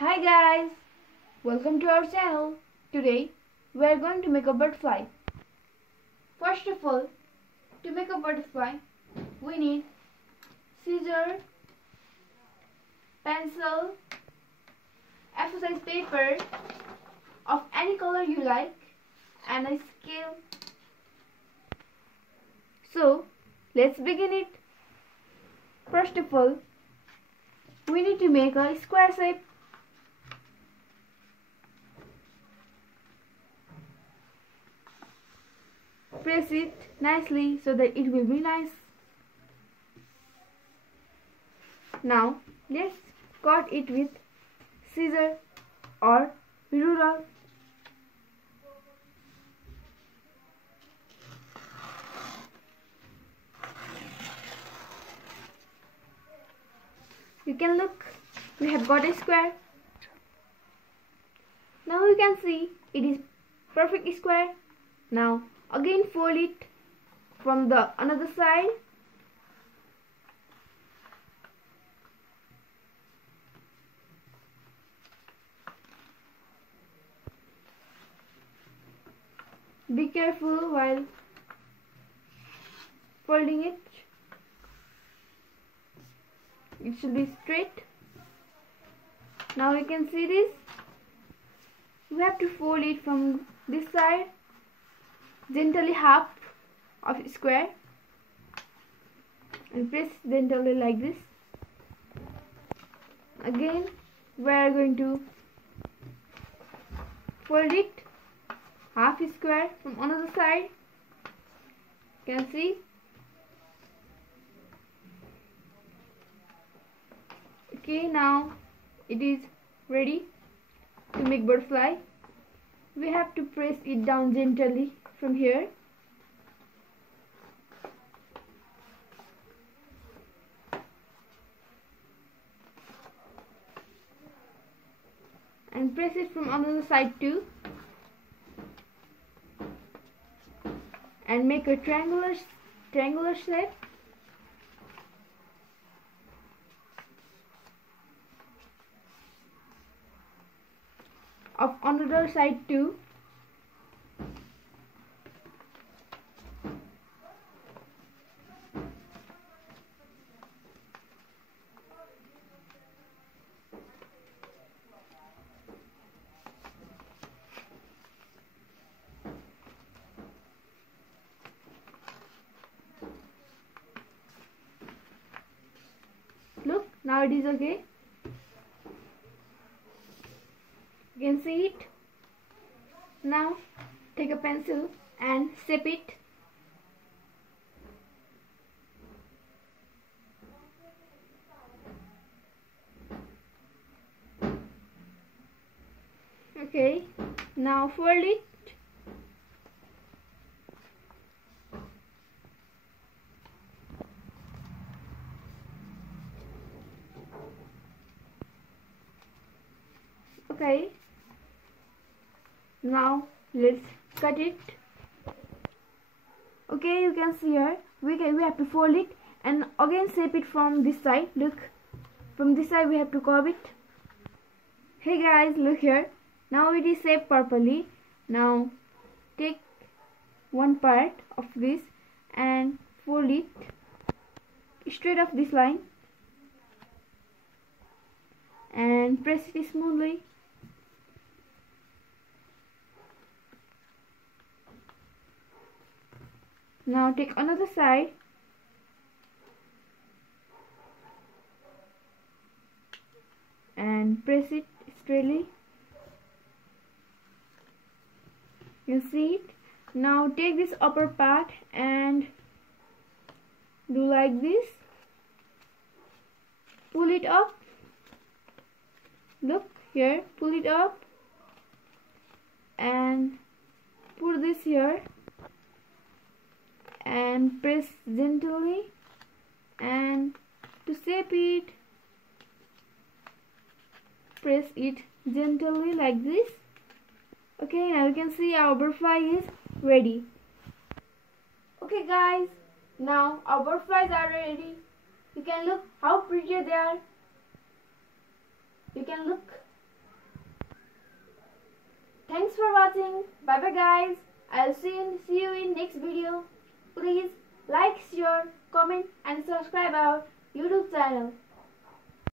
Hi guys, welcome to our channel. Today we are going to make a butterfly. First of all, to make a butterfly we need scissors, pencil, A4 paper of any color you like and a scale. So let's begin it. First of all, we need to make a square shape. Press it nicely so that it will be nice. Now let's cut it with scissors or ruler. You can look, we have got a square. Now you can see it is perfect square. Now again fold it from the another side. Be careful while folding it. It should be straight. Now you can see this. We have to fold it from this side, gently half of square, and press gently like this. Again we are going to fold it half square from another side. You can see. Okay, now it is ready to make butterfly. We have to press it down gently from here. And press it from another side too. And make a triangular shape. Of another side too. Look, now it is okay. You can see it. Now take a pencil and shape it. Okay, now fold it. Okay, now let's cut it. Okay, you can see here we have to fold it and again shape it from this side. Look, from this side we have to curve it. Hey guys, look here. Now it is shaped properly. Now take one part of this and fold it straight off this line and press it smoothly. Now take another side and press it straightly. You see it? Now take this upper part and do like this. Pull it up. Look here, pull it up and put this here. And press gently, and to shape it, press it gently like this. Okay, now you can see our butterfly is ready. Okay guys, now our butterflies are ready. You can look how pretty they are. You can look Thanks for watching. Bye bye guys. I'll see you in next video. Please like, share, comment and subscribe our YouTube channel.